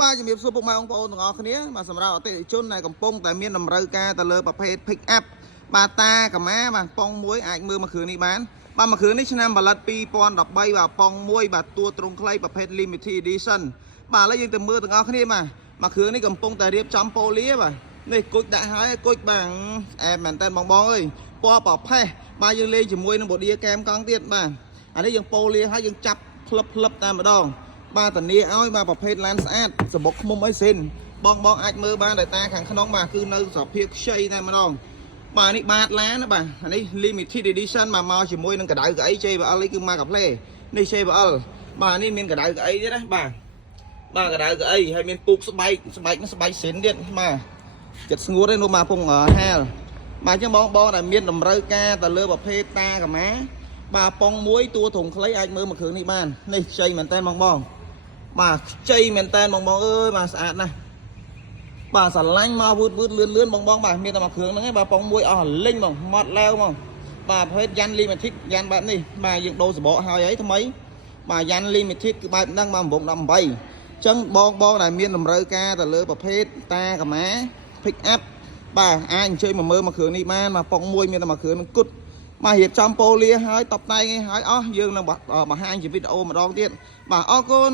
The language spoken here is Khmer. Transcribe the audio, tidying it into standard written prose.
baជំរាបសួរពុកម៉ែបងប្អូនទាំងអស់គ្នាបាទសម្រាប់អតិថិជនដែលកំពុងតែមានតម្រូវការទៅលើប្រភេទ pick up បាទតាកាម៉ាបាទប៉ុងមួយអាចមើលមួយគ្រឿងនេះបានបាទមួយគ្រឿងនេះឆ្នាំផលិត2013បាទប៉ុងមួយបាទតួទ្រង់ខ្លីប្រភេទ limited edition បាទឥឡូវយើងទៅមើលទាំងអស់គ្នាបាទមួយគ្រឿងនេះកំពុងតែរៀបចំប៉ូលីបាទនេះគុជដាក់ហើយគុជបាទអែមមែនតើបងអើយពណ៌ប្រផេះបាទយើងលេងជាមួយនឹង body cam កង់ទៀតបាទអានេះយើងប៉ូលីហើយយើងចាប់ផ្លឹបតែម្ដងបាទតានីឲ្យបាទប្រភេទឡានស្អាតសបុកឃុំអីសិនបងអាចមើលបានដោយតាខាងក្នុងបាទគឺនៅសភាពខ្ចីតែម្ដងបាទនេះបាទឡានណាបាទអានេះ limited edition មកជាមួយនឹងកដៅកៅអី JBL នេះគឺមកកាផ្លេនេះ JBL បាទនេះមានកដៅកៅអីទៀតណាបាទកដៅកៅអីហើយមានពូកស្បែកនេះស្បែកសិនទៀតបាទចិត្តស្ងួតឯនោះមកពងហាលបាទអញ្ចឹងបងដែលមានតម្រូវការទៅលើប្រភេទតាកាម៉ាបាទប៉ុងមួយតួធំខ្លីអាចមើលមួយគ្រឿងនេះបាននេះខ្ចីមែនតើបងបាទខ្ចីមែនតើបងអើយបាទស្អាតណាស់បាទស្រឡាញ់មកវឺតលឿនបងបាទមានតែមួយគ្រឿងហ្នឹងឯងបាទប៉ុងមួយអស់លិញបងម៉ត់ឡាវបងបាទប្រភេទយ៉ាន់ limited យ៉ាន់បែបនេះបាទយើងដូរសបកហើយអីថ្មីបាទយ៉ាន់ limited គឺបែបហ្នឹងបាទ918អញ្ចឹងបងដែលមានតម្រូវការទៅលើប្រភេទតាកាម៉ា pick up បាទអាចអញ្ជើញមកមើលមួយគ្រឿងនេះបានបាទប៉ុងមួយមានតែមួយគ្រឿងនឹងគត់មករៀបចំប៉ូលីហើយតបតែងឲ្យអស់យើងនឹងបង្ហាញជាវីដេអូម្ដងទៀតបាទអរគុណ